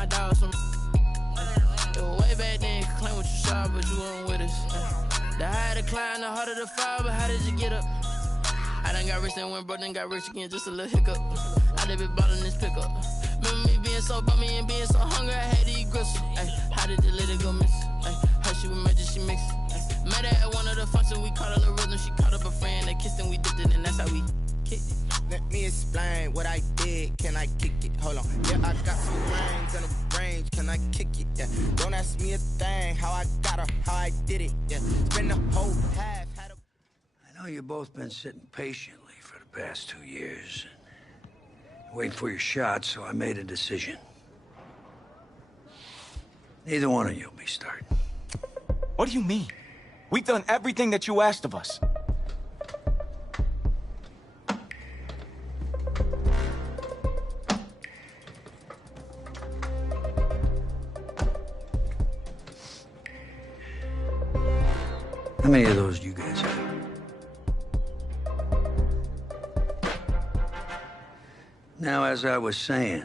my dog some. It was way back then, you could claim what you saw, but you weren't with us. The higher the climb, the harder the fall, but how did you get up? I done got rich and went broke, then got rich again, just a little hiccup. I done been ballin' this pickup. Remember me being so bummy and being so hungry, I had to eat gristle. How did the lady go miss? How she was magic, she mixed. Met her at one of the functions, we caught a little rhythm. She caught up a friend, they kissed and we dipped it, and that's how we kicked it. Let me explain what I did, can I kick it? Hold on, yeah, I got some brains and a range, can I kick it? Yeah, don't ask me a thing, how I got her, how I did it. Yeah, spend the whole half, had a... I know you've both been sitting patiently for the past 2 years, waiting for your shot, so I made a decision. Neither one of you will be starting. What do you mean? We've done everything that you asked of us. How many of those do you guys have? Now, as I was saying,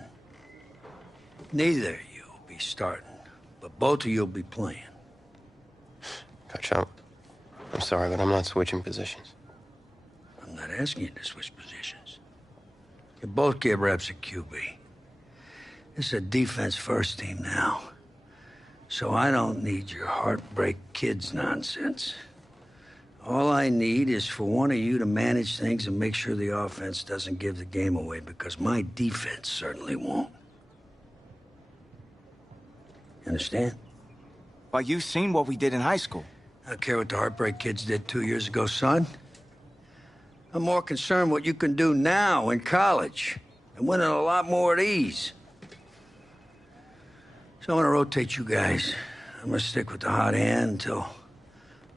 neither of you will be starting, but both of you will be playing. Coach, I'm sorry, but I'm not switching positions. I'm not asking you to switch positions. You both get reps at QB. This is a defense-first team now, so I don't need your heartbreak kids nonsense. All I need is for one of you to manage things and make sure the offense doesn't give the game away, because my defense certainly won't. You understand? Well, you've seen what we did in high school. I don't care what the heartbreak kids did 2 years ago, son. I'm more concerned what you can do now in college and winning a lot more at ease. So I'm gonna rotate you guys. I'm gonna stick with the hot hand until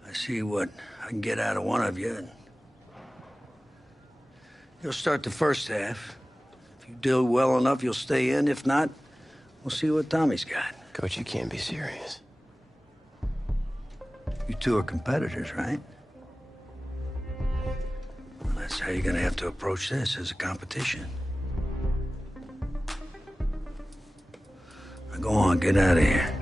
I see what I can get out of one of you. And you'll start the first half. If you do well enough, you'll stay in. If not, we'll see what Tommy's got. Coach, you can't be serious. You two are competitors, right? Well, that's how you're gonna have to approach this, as a competition. Now go on, get out of here.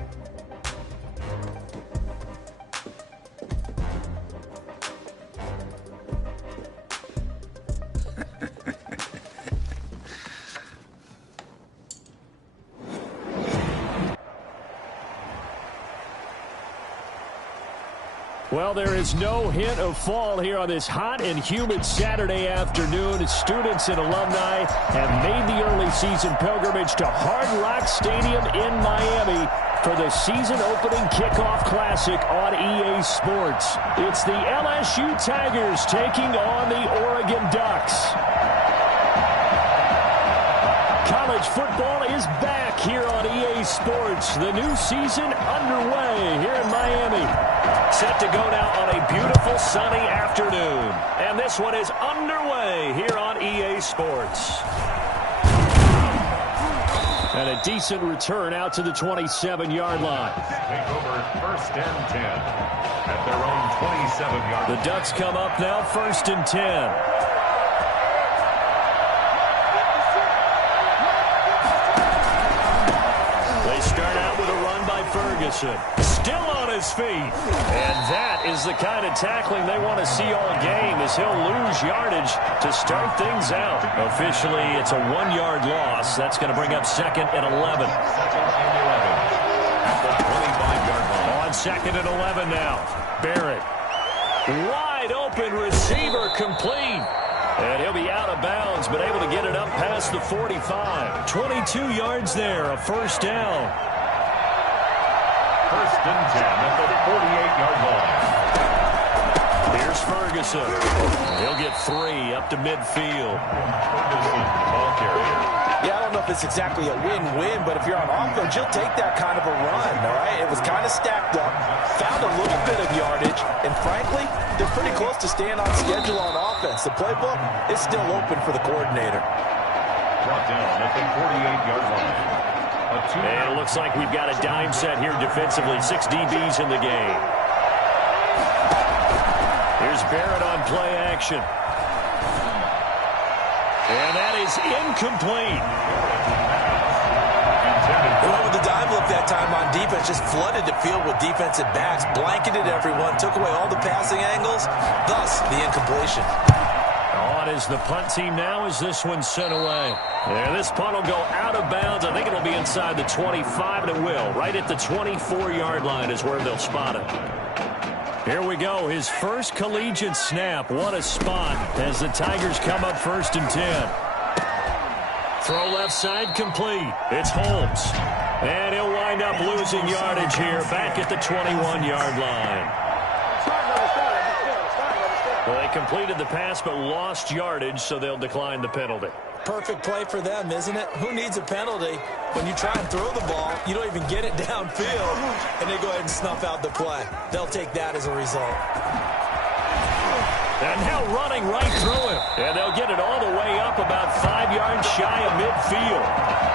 Well, there is no hint of fall here on this hot and humid Saturday afternoon. Students and alumni have made the early season pilgrimage to Hard Rock Stadium in Miami for the season-opening kickoff classic on EA Sports. It's the LSU Tigers taking on the Oregon Ducks. College football is back here on EA Sports. The new season underway here in Miami. Set to go now on a beautiful sunny afternoon. And this one is underway here on EA Sports. And a decent return out to the 27-yard line. Take over first and 10 at their own 27-yard line. The Ducks come up now first and 10. Ferguson still on his feet, and that is the kind of tackling they want to see all game, as he'll lose yardage to start things out. Officially, it's a 1-yard loss. That's going to bring up second and 11. On second and 11 now. Barrett, wide open receiver, complete. And he'll be out of bounds, but able to get it up past the 45. 22 yards there, a first down. First and 10 at the 48-yard line. Here's Ferguson. He'll get 3 up to midfield. Ferguson, ball carrier. Yeah, I don't know if it's exactly a win-win, but if you're on offense, you'll take that kind of a run, all right? It was kind of stacked up, found a little bit of yardage, and frankly, they're pretty close to staying on schedule on offense. The playbook is still open for the coordinator. Brought down at the 48-yard line. And it looks like we've got a dime set here defensively. 6 DBs in the game. Here's Barrett on play action. And that is incomplete. Well, with on defense just flooded the field with defensive backs, blanketed everyone, took away all the passing angles, thus the incompletion. On is the punt team now as this one's sent away. Yeah, this punt will go out of bounds. I think it'll be inside the 25, and it will. Right at the 24-yard line is where they'll spot it. Here we go. His first collegiate snap. What a spot as the Tigers come up 1st and 10. Throw left side complete. It's Holmes. And he'll wind up losing yardage here back at the 21-yard line. Well, they completed the pass but lost yardage, so they'll decline the penalty. Perfect play for them, isn't it? Who needs a penalty? When you try and throw the ball, you don't even get it downfield, and they go ahead and snuff out the play. They'll take that as a result. And now running right through him. And they'll get it all the way up about 5 yards shy of midfield.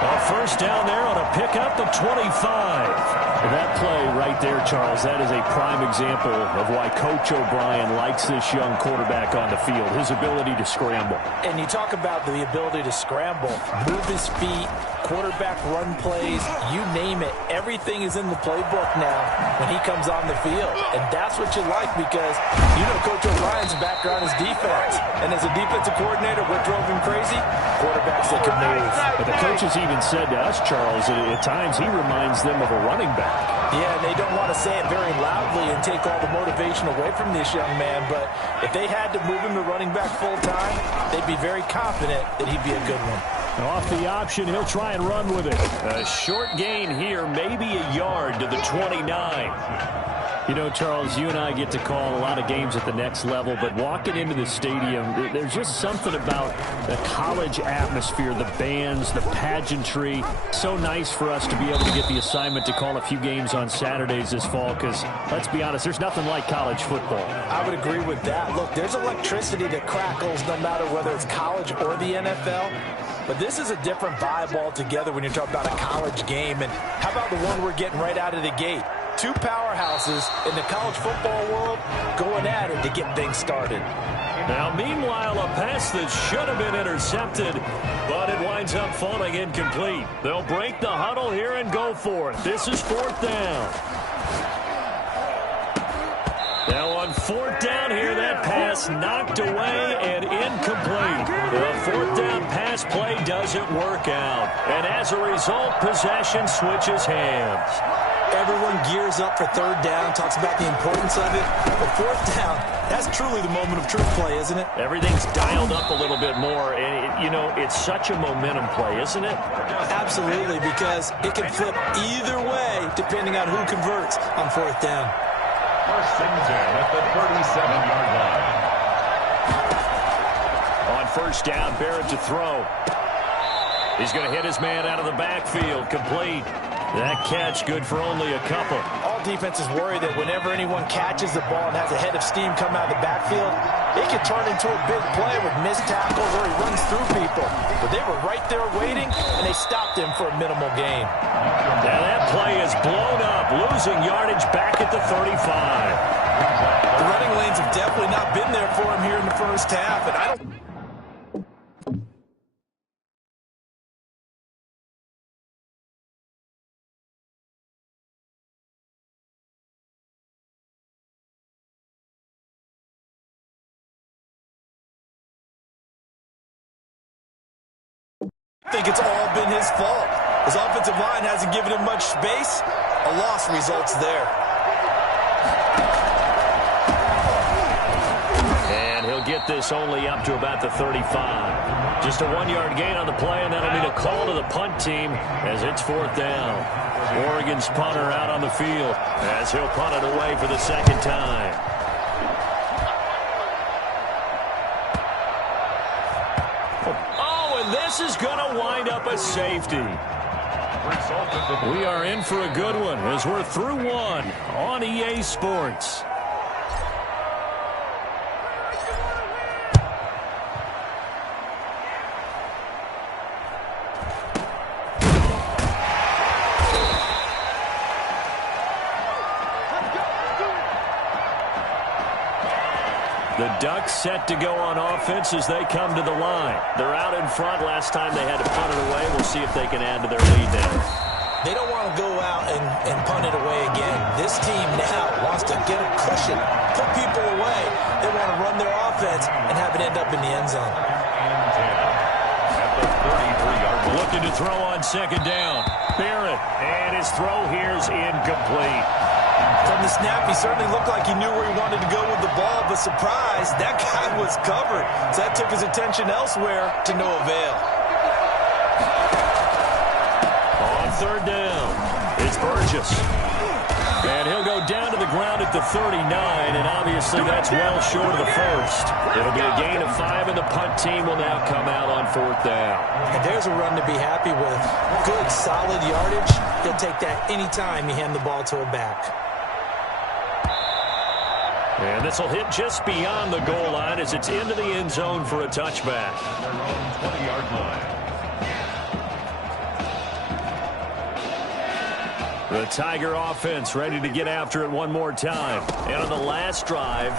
A first down there on a pickup of 25. That play right there, Charles, that is a prime example of why Coach O'Brien likes this young quarterback on the field, his ability to scramble. And you talk about the ability to scramble, move his feet, quarterback run plays, you name it. Everything is in the playbook now when he comes on the field. And that's what you like because you know Coach O'Brien's background is defense. And as a defensive coordinator, what drove him crazy? Quarterbacks that can move. But the coach has even said to us, Charles, that at times he reminds them of a running back. Yeah, and they don't want to say it very loudly and take all the motivation away from this young man. But if they had to move him to running back full time, they'd be very confident that he'd be a good one. Off the option, he'll try and run with it. A short gain here, maybe a yard to the 29. You know, Charles, you and I get to call a lot of games at the next level, but walking into the stadium, there's just something about the college atmosphere, the bands, the pageantry. So nice for us to be able to get the assignment to call a few games on Saturdays this fall because, let's be honest, there's nothing like college football. I would agree with that. Look, there's electricity that crackles no matter whether it's college or the NFL. But this is a different vibe altogether when you're talking about a college game. And how about the one we're getting right out of the gate? Two powerhouses in the college football world going at it to get things started. Now, meanwhile, a pass that should have been intercepted, but it winds up falling incomplete. They'll break the huddle here and go for it. This is 4th down. Now on 4th down here, that pass knocked away and incomplete. The 4th down pass play doesn't work out. And as a result, possession switches hands. Everyone gears up for 3rd down, talks about the importance of it. But 4th down, that's truly the moment of truth play, isn't it? Everything's dialed up a little bit more. And, you know, it's such a momentum play, isn't it? Absolutely, because it can flip either way depending on who converts on 4th down. 1st and 10 at the 37-yard line. On 1st down, Barrett to throw. He's going to hit his man out of the backfield. Complete. That catch good for only a couple. All defenses worry that whenever anyone catches the ball and has a head of steam come out of the backfield, it can turn into a big play with missed tackles or he runs through people. But they were right there waiting, and they stopped him for a minimal gain. Now that play is blown up, losing yardage back at the 35. The running lanes have definitely not been there for him here in the first half, and I don't... I think it's all been his fault. His offensive line hasn't given him much space. A loss results there. And he'll get this only up to about the 35. Just a 1-yard gain on the play, and that'll mean a call to the punt team as it's 4th down. Oregon's punter out on the field as he'll punt it away for the 2nd time. This is going to wind up a safety. We are in for a good one as we're through one on EA Sports. The Ducks set to go on offense as they come to the line. They're out in front. Last time they had to punt it away. We'll see if they can add to their lead now. They don't want to to go out and punt it away again. This team now wants to get a cushion, put people away. They want to run their offense and have it end up in the end zone. Looking to throw on second down. Barrett, and his throw here is incomplete. From the snap, he certainly looked like he knew where he wanted to go with the ball, but surprise, that guy was covered. So that took his attention elsewhere to no avail. On third down, it's Burgess. And he'll go down to the ground at the 39, and obviously that's well short of the first. It'll be a gain of 5, and the punt team will now come out on fourth down. And there's a run to be happy with. Good, solid yardage. He'll take that anytime you hand the ball to a back. And this will hit just beyond the goal line as it's into the end zone for a touchback. 20-yard line. The Tiger offense ready to get after it one more time. And on the last drive,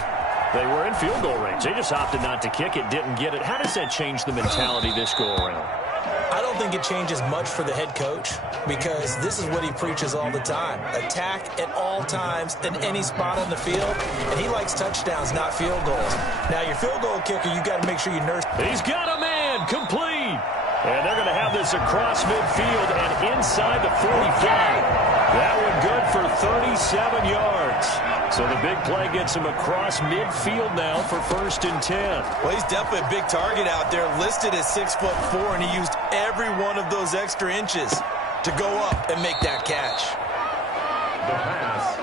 they were in field goal range. They just opted not to kick it, didn't get it. How does that change the mentality this go-around? I don't think it changes much for the head coach because this is what he preaches all the time. Attack at all times in any spot on the field, and he likes touchdowns, not field goals. Now, your field goal kicker, you got to make sure you nurse. He's got a man, complete. And they're going to have this across midfield and inside the 45. That one good for 37 yards. So the big play gets him across midfield now for 1st and 10. Well, he's definitely a big target out there, listed at 6'4", and he used every one of those extra inches to go up and make that catch. The pass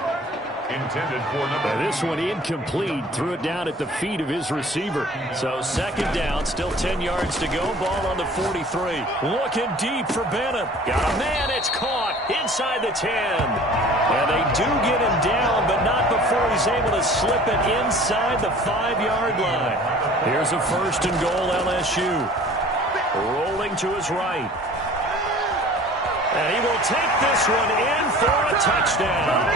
intended for number. This one incomplete. Threw it down at the feet of his receiver. So second down, still 10 yards to go. Ball on the 43. Looking deep for Bennett. Got a man. It's caught inside the 10. And they do get him down, but not before he's able to slip it inside the 5-yard line. Here's a 1st and goal, LSU. Rolling to his right. And he will take this one in for a touchdown.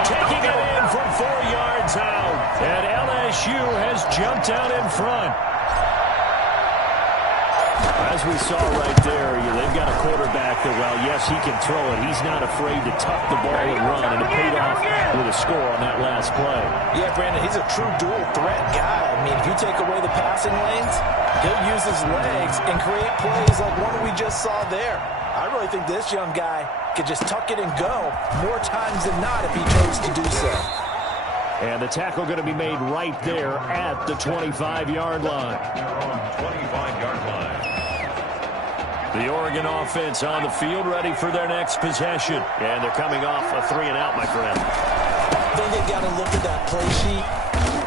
Taking it in from 4 yards out. And LSU has jumped out in front. As we saw right there, they've got a quarterback that, well, yes, he can throw it. He's not afraid to tuck the ball and run, and it paid off with a score on that last play. Yeah, Brandon, he's a true dual-threat guy. I mean, if you take away the passing lanes, he'll use his legs and create plays like one we just saw there. I really think this young guy could just tuck it and go more times than not if he chose to do so. And the tackle going to be made right there at the 25-yard line. 25-yard line. The Oregon offense on the field, ready for their next possession. And they're coming off a 3-and-out, my friend. I think they've got to look at that play sheet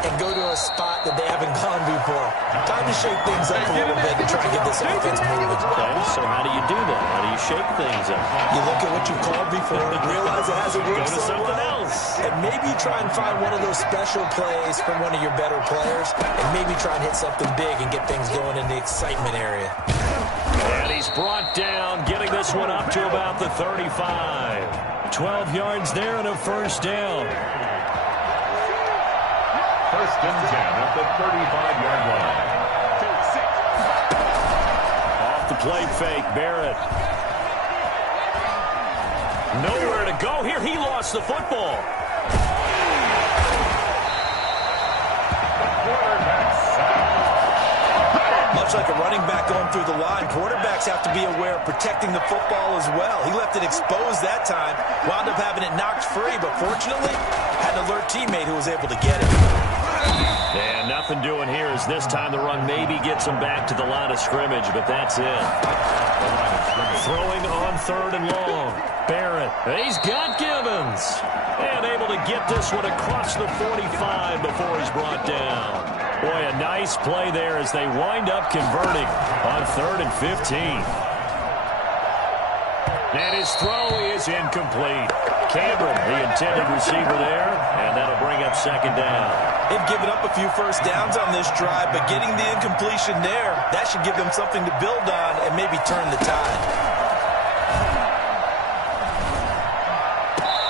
and go to a spot that they haven't gone before. Time to shake things up a little bit to try and get this offense moving. Okay, so how do you do that? How do you shake things up? You look at what you called before, realize it hasn't worked Go to so something well, else. and maybe try and find one of those special plays from one of your better players, and maybe try and hit something big and get things going in the excitement area. And he's brought down, getting this one up to about the 35. 12 yards there and a 1st down. 1st and 10 at the 35-yard line. Off the play fake, Barrett. Nowhere to go here. He lost the football. Much like a running back going through the line, quarterbacks have to be aware of protecting the football as well. He left it exposed that time, wound up having it knocked free, but fortunately had an alert teammate who was able to get it. And nothing doing here as this time the run maybe gets him back to the line of scrimmage, but that's it. Throwing on 3rd and long. Barrett, he's got Gibbons. And able to get this one across the 45 before he's brought down. Boy, a nice play there as they wind up converting on 3rd and 15. And his throw is incomplete. Cameron, the intended receiver there, and that'll bring up 2nd down. They've given up a few 1st downs on this drive, but getting the incompletion there, that should give them something to build on and maybe turn the tide.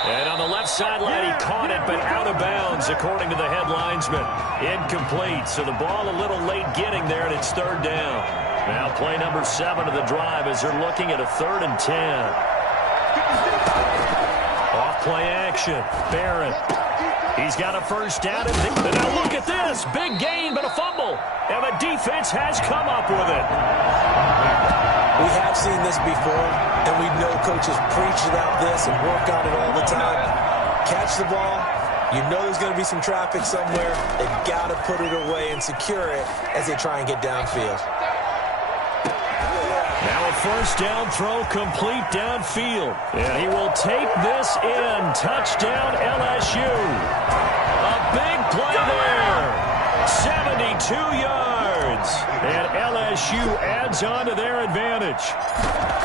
And on the left sideline, he caught it, but out of bounds, according to the head linesman. Incomplete, so the ball a little late getting there, and it's 3rd down. Now play number 7 of the drive as they're looking at a 3rd and 10. Play action. Barrett. He's got a first down. And now look at this. Big gain, but a fumble. And the defense has come up with it. We have seen this before, and we know coaches preach about this and work on it all the time. Catch the ball. You know there's going to be some traffic somewhere. They've got to put it away and secure it as they try and get downfield. Now a first down throw complete downfield. And he will take this in. Touchdown LSU. A big play there. 72 yards. And LSU adds on to their advantage.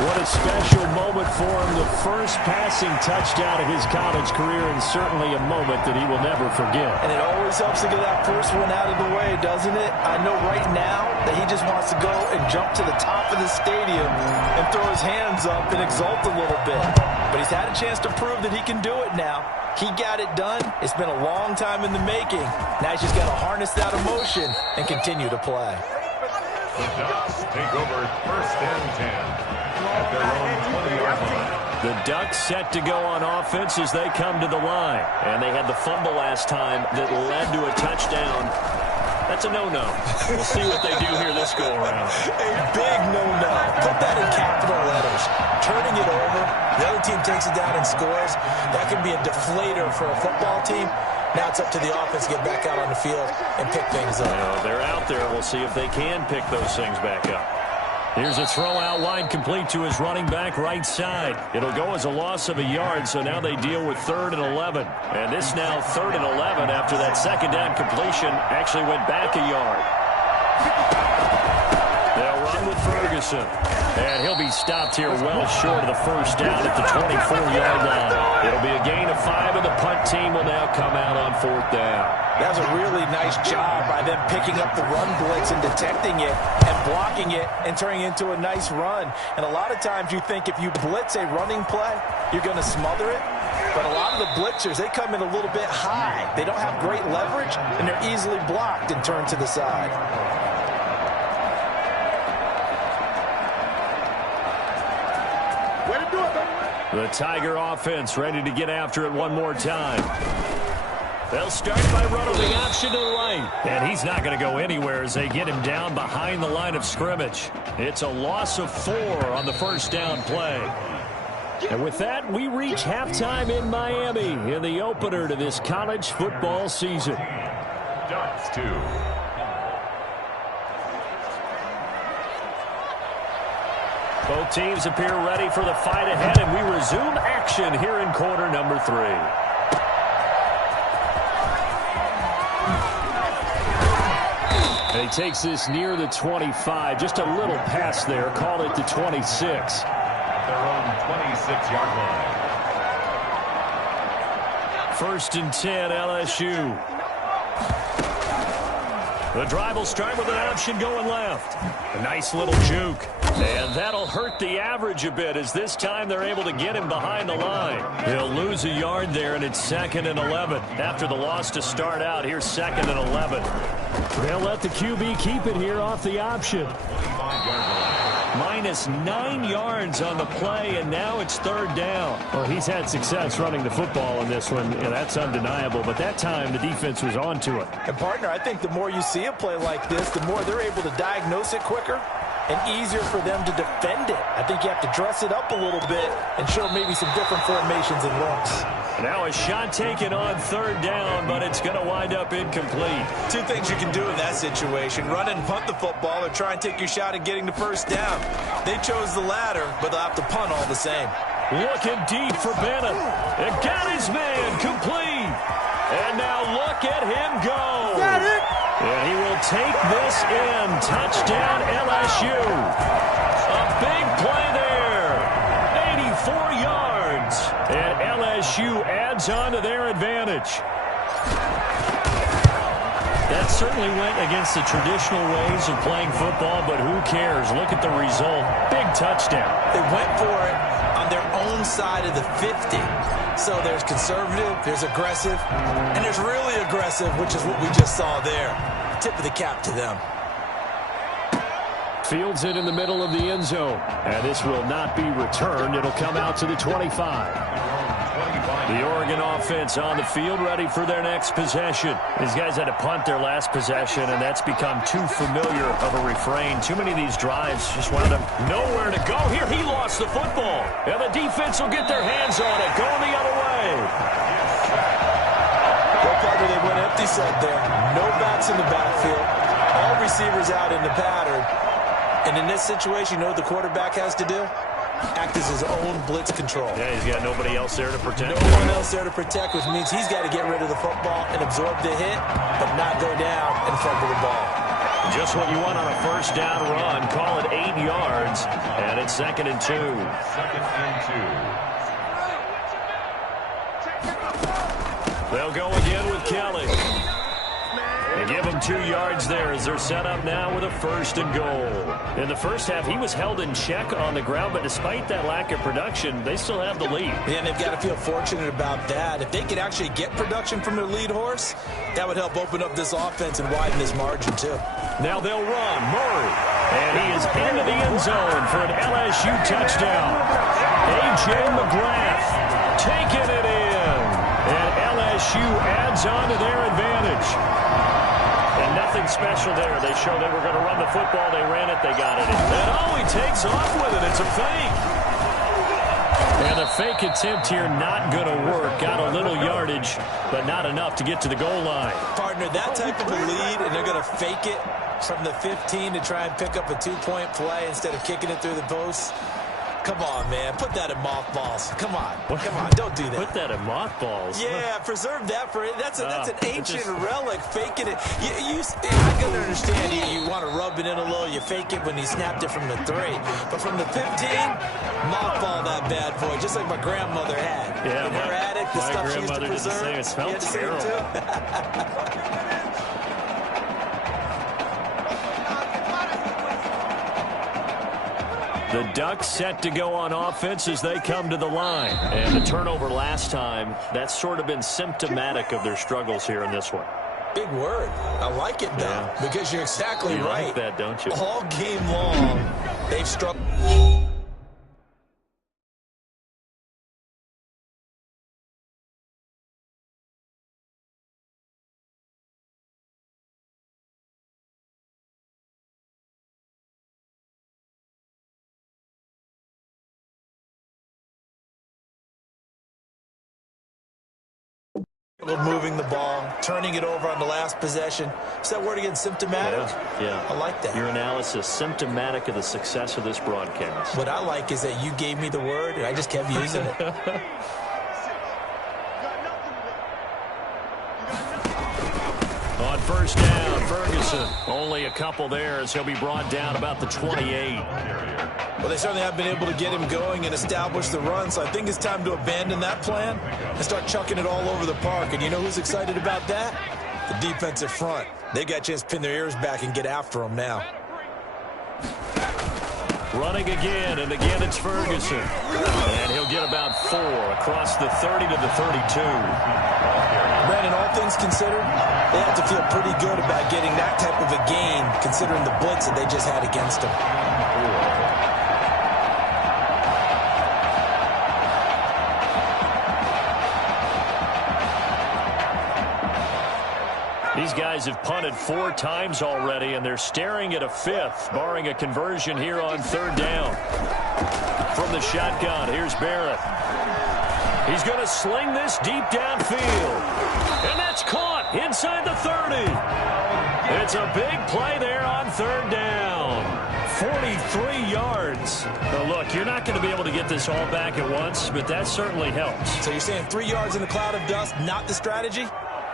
What a special moment for him. The first passing touchdown of his college career, and certainly a moment that he will never forget. And it always helps to get that first one out of the way, doesn't it? I know right now that he just wants to go and jump to the top of the stadium and throw his hands up and exult a little bit. But he's had a chance to prove that he can do it now. He got it done. It's been a long time in the making. Now he's just got to harness that emotion and continue to play. The Ducks take over first and 10 at their own 20-yard line. The Ducks set to go on offense as they come to the line. And they had the fumble last time that led to a touchdown. That's a no-no. We'll see what they do here this go-around. A big no-no. Put that in capital letters. Turning it over, the other team takes it down and scores. That can be a deflator for a football team. Now it's up to the offense to get back out on the field and pick things up. They're out there. We'll see if they can pick those things back up. Here's a throw out wide complete to his running back right side. It'll go as a loss of a yard, so now they deal with 3rd and 11. And this now 3rd and 11 after that second down completion actually went back a yard. They'll run with Ferguson. And he'll be stopped here well short of the first down at the 24-yard line. It'll be a gain of 5, and the punt team will now come out on 4th down. That was a really nice job by them picking up the run blitz and detecting it and blocking it and turning it into a nice run. And a lot of times you think if you blitz a running play, you're going to smother it. But a lot of the blitzers, they come in a little bit high. They don't have great leverage, and they're easily blocked and turned to the side. The Tiger offense ready to get after it one more time. They'll start by running the option to the right. And he's not going to go anywhere as they get him down behind the line of scrimmage. It's a loss of 4 on the first down play. And with that, we reach halftime in Miami in the opener to this college football season. Ducks 2. Both teams appear ready for the fight ahead, and we resume action here in quarter number 3. And he takes this near the 25. Just a little pass there. Call it the 26. At their own 26-yard line. 1st and 10, LSU. The drive will start with an option going left. A nice little juke. And that'll hurt the average a bit as this time they're able to get him behind the line. He'll lose a yard there, and it's 2nd and 11. After the loss to start out, here's 2nd and 11. They'll let the QB keep it here off the option. 25-yard line. Minus 9 yards on the play, and now it's 3rd down. Well, he's had success running the football in this one, and that's undeniable. But that time, the defense was on to it. And, partner, I think the more you see a play like this, the more they're able to diagnose it quicker and easier for them to defend it. I think you have to dress it up a little bit and show maybe some different formations and looks. Now a shot taken on 3rd down, but it's going to wind up incomplete. 2 things you can do in that situation: run and punt the football, or try and take your shot at getting the first down. They chose the latter, but they'll have to punt all the same. Looking deep for Bennett. And got his man complete. And now look at him go. Got it. And he will take this in. Touchdown LSU. A big play there. 84 yards. And LSU adds on to their advantage. That certainly went against the traditional ways of playing football, but who cares? Look at the result. Big touchdown. They went for it on their own side of the 50. So there's conservative, there's aggressive, and there's really aggressive, which is what we just saw there. Tip of the cap to them. Fields it in the middle of the end zone. And this will not be returned. It'll come out to the 25. The Oregon offense on the field, ready for their next possession. These guys had to punt their last possession, and that's become too familiar of a refrain. Too many of these drives just wound up nowhere to go. Here, he lost the football, and the defense will get their hands on it, going the other way. Well, partner, they went empty set there. No backs in the backfield. All receivers out in the pattern. And in this situation, you know what the quarterback has to do? Act as his own blitz control. Yeah, he's got nobody else there to protect. No one else there to protect, which means he's got to get rid of the football and absorb the hit, but not go down and fumble the ball. Just what you want on a first down run. Call it 8 yards, and it's 2nd and 2. 2nd and 2. They'll go again with Kelly. They give him 2 yards there as they're set up now with a 1st and goal. In the first half, he was held in check on the ground, but despite that lack of production, they still have the lead. And they've got to feel fortunate about that. If they could actually get production from their lead horse, that would help open up this offense and widen this margin too. Now they'll run. Murray. And he is into the end zone for an LSU touchdown. A.J. McGrath taking it in. And LSU adds on to their advantage. And nothing special there. They showed they were going to run the football. They ran it. They got it in. And oh, he takes off with it. It's a fake. And the fake attempt here not going to work. Got a little yardage, but not enough to get to the goal line. Partner, that type of a lead, and they're going to fake it from the 15 to try and pick up a 2-point play instead of kicking it through the post. Come on, man. Put that in mothballs. Come on. Come on. Don't do that. Put that in mothballs. Yeah, preserve that for it. That's an ancient relic. Faking it. I can understand you want to rub it in a little. You fake it when he snapped it from the 3. But from the 15, mothball that bad boy, just like my grandmother had. Yeah, in her attic, the stuff she used to preserve. It smelled terrible. The Ducks set to go on offense as they come to the line. And the turnover last time, that's sort of been symptomatic of their struggles here in this one. Big word. I like it, though, because you're exactly right. You like that, don't you? All game long, they've struggled. Moving the ball, turning it over on the last possession. Is that word again, symptomatic? Yeah. I like that. Your analysis, symptomatic of the success of this broadcast. What I like is that you gave me the word, and I just kept using it. On first down, Ferguson. Only a couple there as he'll be brought down about the 28. Well, they certainly have been able to get him going and establish the run, so I think it's time to abandon that plan and start chucking it all over the park. And you know who's excited about that? The defensive front. They got a chance to pin their ears back and get after him now. Running again, and again it's Ferguson. And he'll get about 4 across the 30 to the 32. Brandon, all things considered, they have to feel pretty good about getting that type of a gain considering the blitz that they just had against them. These guys have punted 4 times already, and they're staring at a 5th, barring a conversion here on 3rd down. From the shotgun, here's Barrett. He's going to sling this deep downfield. And that's caught inside the 30. It's a big play there on 3rd down. 43 yards. Now, look, you're not going to be able to get this all back at once, but that certainly helps. So you're saying 3 yards in a cloud of dust, not the strategy?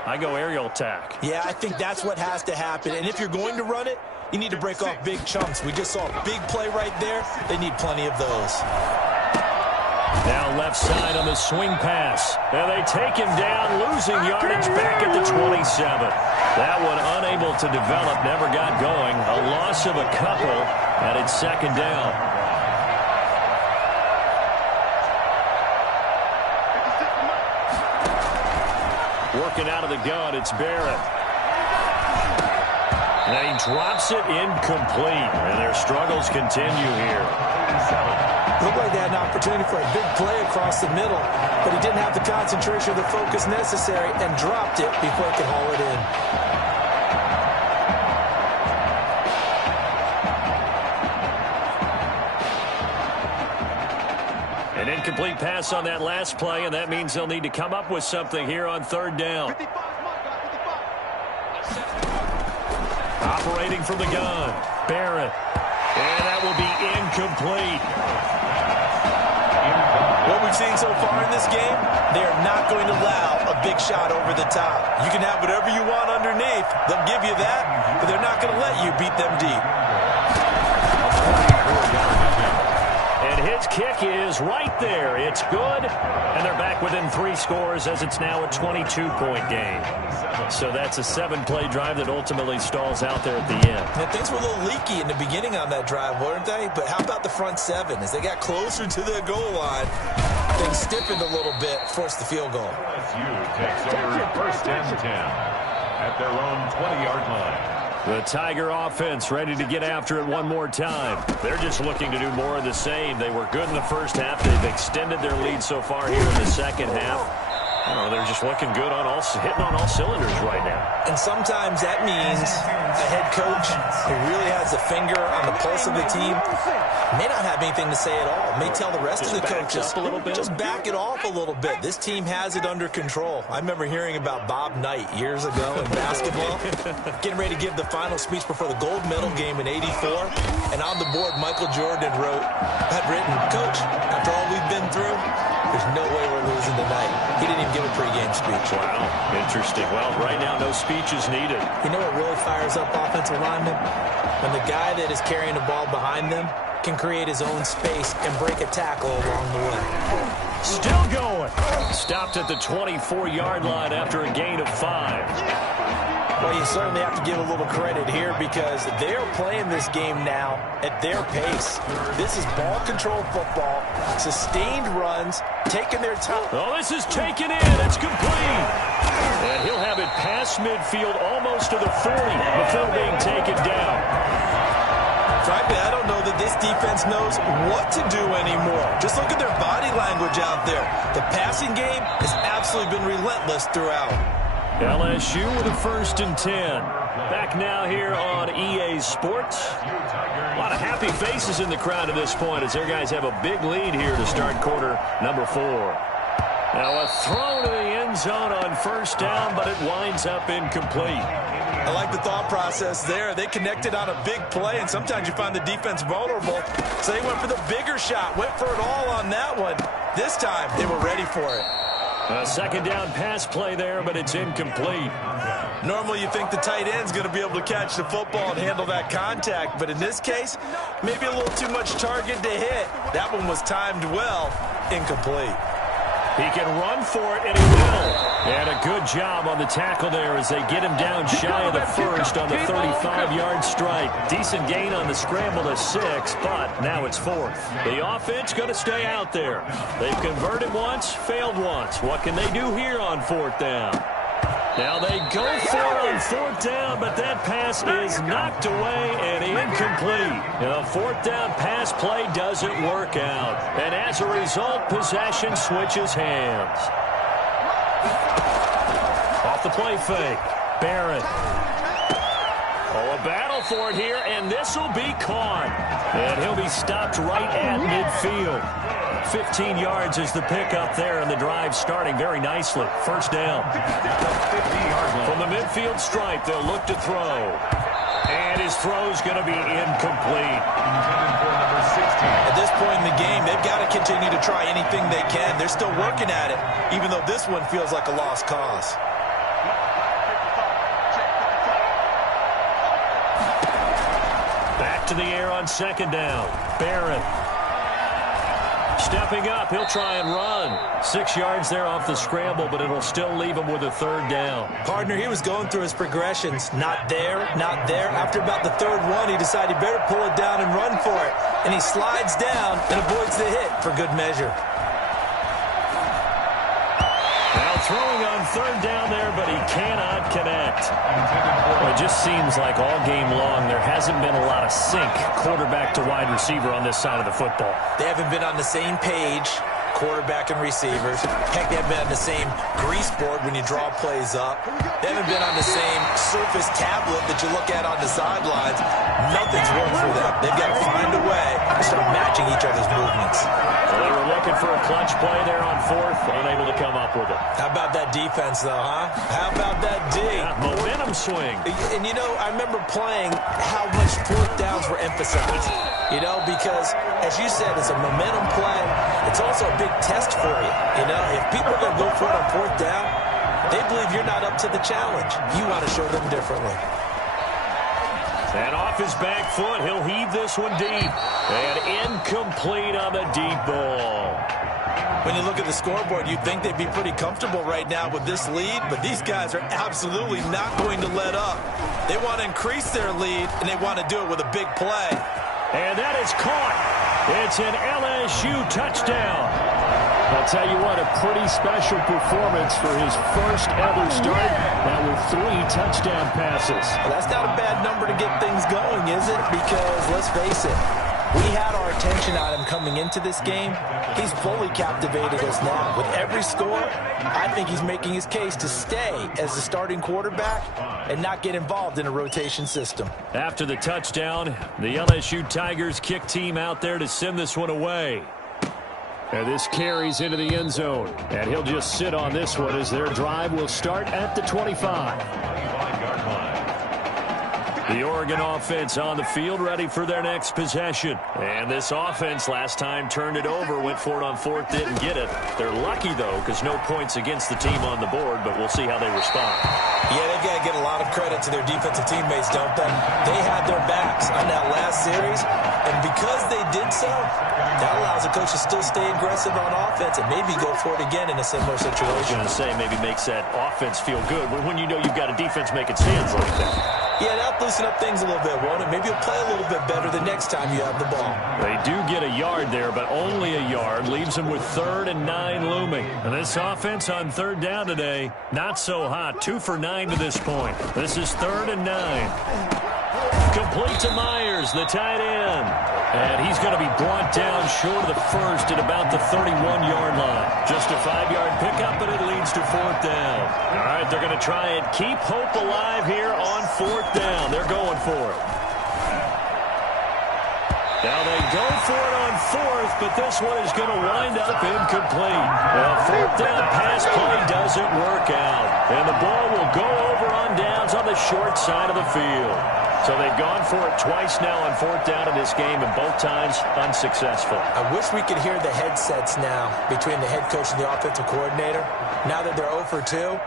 I go aerial attack. Yeah, I think that's what has to happen. And if you're going to run it, you need to break off big chunks. We just saw a big play right there. They need plenty of those. Now left side on the swing pass. And they take him down, losing yardage back at the 27. That one unable to develop, never got going. A loss of a couple, and it's 2nd down. Working out of the gun, it's Barrett. And he drops it incomplete. And their struggles continue here. Looked like they had an opportunity for a big play across the middle, but he didn't have the concentration or the focus necessary and dropped it before he could haul it in. An incomplete pass on that last play, and that means they'll need to come up with something here on third down. Operating from the gun, Barrett. And that will be incomplete. What we've seen so far in this game, they are not going to allow a big shot over the top. You can have whatever you want underneath. They'll give you that, but they're not going to let you beat them deep. And his kick is right there. It's good. And they're back within 3 scores as it's now a 22-point game. So that's a 7-play drive that ultimately stalls out there at the end. And things were a little leaky in the beginning on that drive, weren't they? But how about the front 7? As they got closer to the goal line, things stiffened a little bit, forced the field goal. LSU takes over first and 10 at their own 20-yard line. The Tiger offense ready to get after it one more time. They're just looking to do more of the same. They were good in the first half. They've extended their lead so far here in the second half. They're just looking good on hitting on all cylinders right now. And sometimes that means a head coach who really has a finger on the pulse of the team may not have anything to say at all. May tell the rest of the coaches a little bit. Just back it off a little bit. This team has it under control. I remember hearing about Bob Knight years ago in basketball, getting ready to give the final speech before the gold medal game in '84. And on the board, Michael Jordan had written, "Coach, after all we've been through, there's no way we're losing tonight." He didn't even give a pregame speech. Wow, interesting. Well, right now, no speech is needed. You know what really fires up offensive linemen? When the guy that is carrying the ball behind them can create his own space and break a tackle along the way. Still going. Stopped at the 24-yard line after a gain of 5. Well, you certainly have to give a little credit here because they're playing this game now at their pace. This is ball control football, sustained runs, taking their time. Oh, this is taken in. It's complete. And he'll have it past midfield almost to the 40 before being taken down. Frankly, I don't know that this defense knows what to do anymore. Just look at their body language out there. The passing game has absolutely been relentless throughout. LSU with a 1st and 10. Back now here on EA Sports. A lot of happy faces in the crowd at this point as their guys have a big lead here to start quarter number 4. Now a throw to the end zone on 1st down, but it winds up incomplete. I like the thought process there. They connected on a big play, and sometimes you find the defense vulnerable. So they went for the bigger shot, went for it all on that one. This time, they were ready for it. A 2nd down pass play there, but it's incomplete. Normally, you think the tight end's going to be able to catch the football and handle that contact, but in this case, maybe a little too much target to hit. That one was timed well, incomplete. He can run for it, and he will. And a good job on the tackle there as they get him down shy of the 1st on the 35-yard strike. Decent gain on the scramble to 6, but now it's 4th. The offense going to stay out there. They've converted once, failed once. What can they do here on 4th down? Now they go for it on 4th down, but that pass is knocked away and incomplete. The 4th down pass play doesn't work out. And as a result, possession switches hands. Off the play fake, Barrett. Oh, a battle for it here, and this will be caught. And he'll be stopped right at midfield. 15 yards is the pickup there, and the drive starting very nicely. 1st down. From the midfield stripe, they'll look to throw. And his throw's going to be incomplete. At this point in the game, they've got to continue to try anything they can. They're still working at it, even though this one feels like a lost cause. Back to the air on 2nd down. Barrett. Stepping up, he'll try and run. 6 yards there off the scramble, but it'll still leave him with a 3rd down. Partner, he was going through his progressions. Not there, not there. After about the 3rd one, he decided he better pull it down and run for it. And he slides down and avoids the hit for good measure. Now throwing on third down there, but he cannot connect. Well, it just seems like all game long there hasn't been a lot of sync quarterback to wide receiver on this side of the football. They haven't been on the same page, quarterback and receivers. Heck, they haven't been on the same grease board when you draw plays up. They haven't been on the same surface tablet that you look at on the sidelines. Nothing's worked for them. They've got to find a way to start matching each other's movements. Well, they were looking for a clutch play there on fourth, unable to come up with it. How about that defense, though, huh? How about that D? Yeah, momentum swing. And, you know, I remember playing how much fourth downs were emphasized. You know, because, as you said, it's a momentum play. It's also a big test for you. You know, if people are going to go for it on fourth down, they believe you're not up to the challenge. You want to show them differently. And off his back foot, he'll heave this one deep. And incomplete on the deep ball. When you look at the scoreboard, you'd think they'd be pretty comfortable right now with this lead, but these guys are absolutely not going to let up. They want to increase their lead, and they want to do it with a big play. And that is caught. It's an LSU touchdown. I'll tell you what, a pretty special performance for his first ever start. That with 3 touchdown passes. Well, that's not a bad number to get things going, is it? Because, let's face it, we had our attention on him coming into this game. He's fully captivated us now. With every score, I think he's making his case to stay as the starting quarterback and not get involved in a rotation system. After the touchdown, the LSU Tigers kick team out there to send this one away. And this carries into the end zone. And he'll just sit on this one as their drive will start at the 25. The Oregon offense on the field, ready for their next possession. And this offense last time turned it over, went for it on fourth, didn't get it. They're lucky, though, because no points against the team on the board, but we'll see how they respond. Yeah, they've got to get a lot of credit to their defensive teammates, don't they? They had their backs on that last series, and because they did so, that allows the coach to still stay aggressive on offense and maybe go for it again in a similar situation. I was going to say maybe makes that offense feel good, but when you know you've got a defense making stands like that. Yeah, that'll loosen up things a little bit, won't it? Maybe you'll play a little bit better the next time you have the ball. They do get a yard there, but only a yard. Leaves them with 3rd and 9 looming. And this offense on third down today, not so hot. 2 for 9 to this point. This is 3rd and 9. Complete to Myers, the tight end. And he's going to be brought down short of the first at about the 31-yard line. Just a 5-yard pickup, and it leads to 4th down. All right, they're going to try and keep hope alive here on 4th down. They're going for it. Now they go for it on 4th, but this one is going to wind up incomplete. Well, 4th down pass play doesn't work out. And the ball will go over on downs on the short side of the field. So they've gone for it twice now on 4th down in this game, and both times unsuccessful. I wish we could hear the headsets now between the head coach and the offensive coordinator. Now that they're 0 for 2,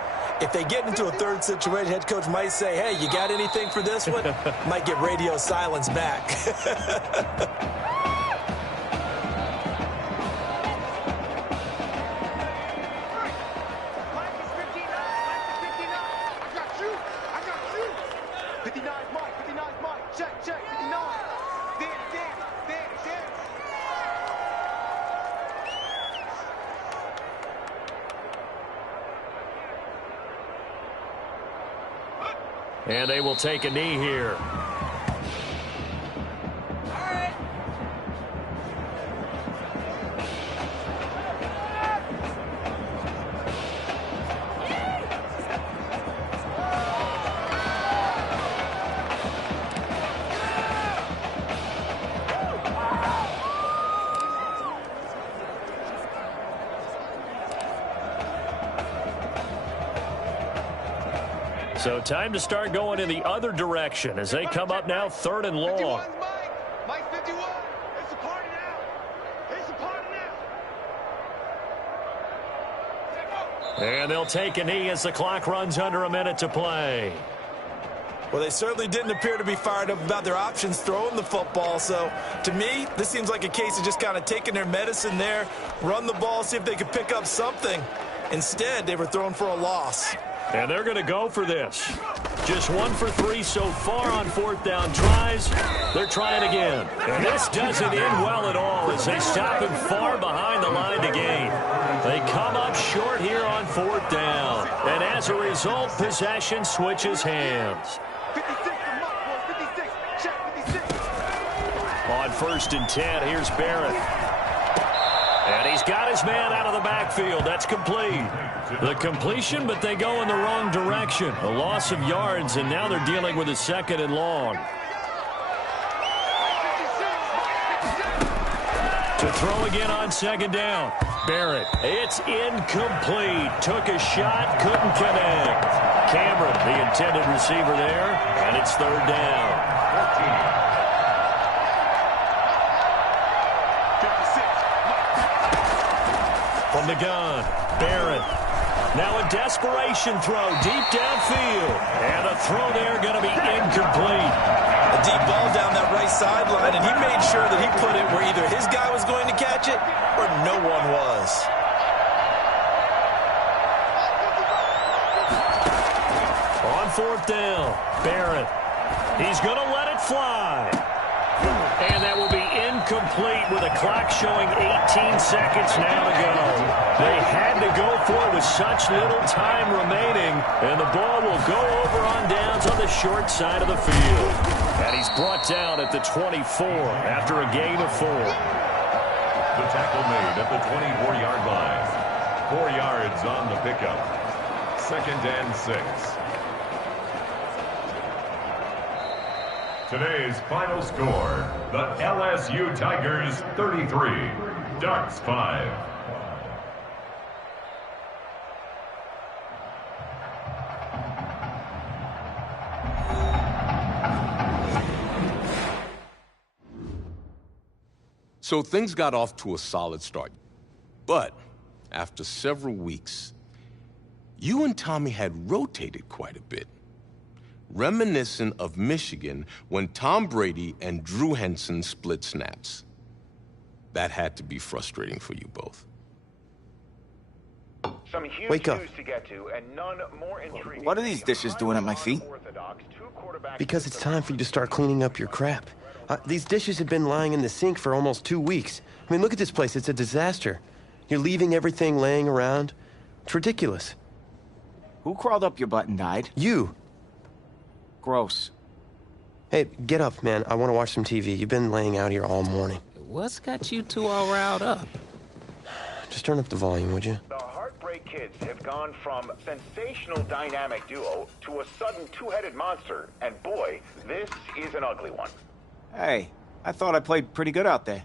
if they get into a third situation, head coach might say, hey, you got anything for this one? Might get radio silence back. And they will take a knee here. So time to start going in the other direction as they come up now 3rd and long. Mike 51. It's a party now. It's a party now. And they'll take a knee as the clock runs under a minute to play. Well, they certainly didn't appear to be fired up about their options throwing the football. So, to me, this seems like a case of just kind of taking their medicine there, run the ball, see if they could pick up something. Instead, they were thrown for a loss. And they're going to go for this. Just 1 for 3 so far on 4th down tries. They're trying again. And this doesn't end well at all as they stop him far behind the line to gain. They come up short here on 4th down. And as a result, possession switches hands. 56 to Muck, boys. 56. Check 56. On 1st and 10, here's Barrett. And he's got his man out of the backfield. That's complete. The completion, but they go in the wrong direction. A loss of yards, and now they're dealing with a 2nd and long. To throw again on 2nd down. Barrett, it's incomplete. Took a shot, couldn't connect. Cameron, the intended receiver there, and it's 3rd down. From the gun, Barrett. Now a desperation throw deep downfield. And a throw there going to be incomplete. A deep ball down that right sideline, and he made sure that he put it where either his guy was going to catch it or no one was. On 4th down, Barrett. He's going to let it fly. And that will be incomplete with a clock showing 18 seconds now to go. They had to go for it with such little time remaining, and the ball will go over on downs on the short side of the field. And he's brought down at the 24 after a gain of 4. The tackle made at the 24-yard line. 4 yards on the pickup. 2nd and 6. Today's final score, the LSU Tigers 33, Ducks 5. So things got off to a solid start. But after several weeks, you and Tommy had rotated quite a bit. Reminiscent of Michigan when Tom Brady and Drew Henson split snaps. That had to be frustrating for you both. Some huge Wake up. news to get to, and none more intriguing. What are these dishes doing at my feet? Because it's time for you to start cleaning up your crap. These dishes have been lying in the sink for almost 2 weeks. I mean, look at this place. It's a disaster. You're leaving everything laying around. It's ridiculous. Who crawled up your butt and died? You. Gross. Hey, get up, man. I want to watch some TV. You've been laying out here all morning. What's got you two all riled up? Just turn up the volume, would you? The Heartbreak Kids have gone from sensational dynamic duo to a sudden two-headed monster. And boy, this is an ugly one. Hey, I thought I played pretty good out there.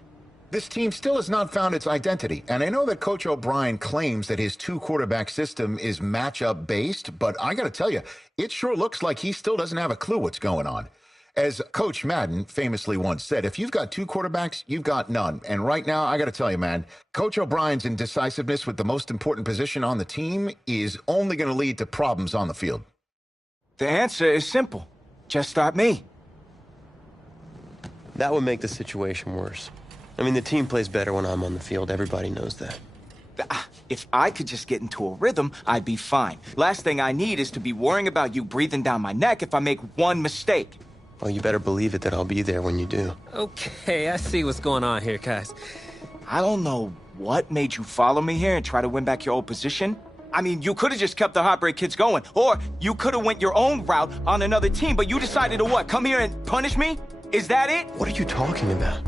This team still has not found its identity, and I know that Coach O'Brien claims that his two-quarterback system is matchup-based, but I gotta tell you, it sure looks like he still doesn't have a clue what's going on. As Coach Madden famously once said, if you've got two quarterbacks, you've got none. And right now, I gotta tell you, man, Coach O'Brien's indecisiveness with the most important position on the team is only gonna lead to problems on the field. The answer is simple. Just start me. That would make the situation worse. I mean, the team plays better when I'm on the field. Everybody knows that. If I could just get into a rhythm, I'd be fine. Last thing I need is to be worrying about you breathing down my neck if I make one mistake. Well, you better believe it that I'll be there when you do. Okay, I see what's going on here, guys. I don't know what made you follow me here and try to win back your old position. I mean, you could have just kept the Heartbreak Kids going, or you could have went your own route on another team, but you decided to what, come here and punish me? Is that it? What are you talking about?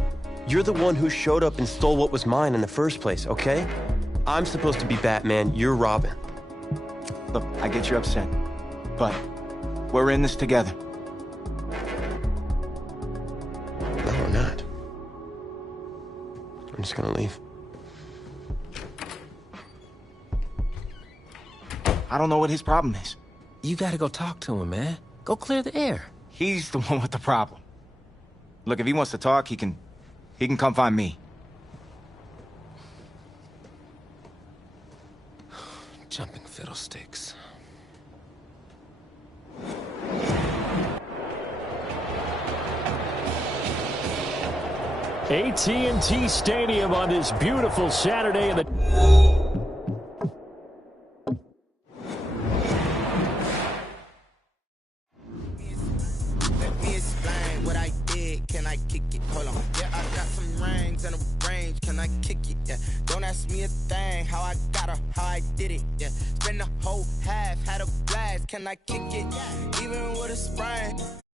You're the one who showed up and stole what was mine in the first place, okay? I'm supposed to be Batman, you're Robin. Look, I get you're upset, but we're in this together. No, we're not. I'm just gonna leave. I don't know what his problem is. You gotta go talk to him, man. Go clear the air. He's the one with the problem. Look, if he wants to talk, he can come find me. Jumping fiddlesticks. AT&T Stadium on this beautiful Saturday in the... Let me explain what I did. Can I kick it? Hold on. Yeah, I got some rings and a range. can I kick it? Yeah, don't ask me a thing, how I got her, how I did it. Yeah, spend the whole half, had a blast, can I kick it? Even with a sprain.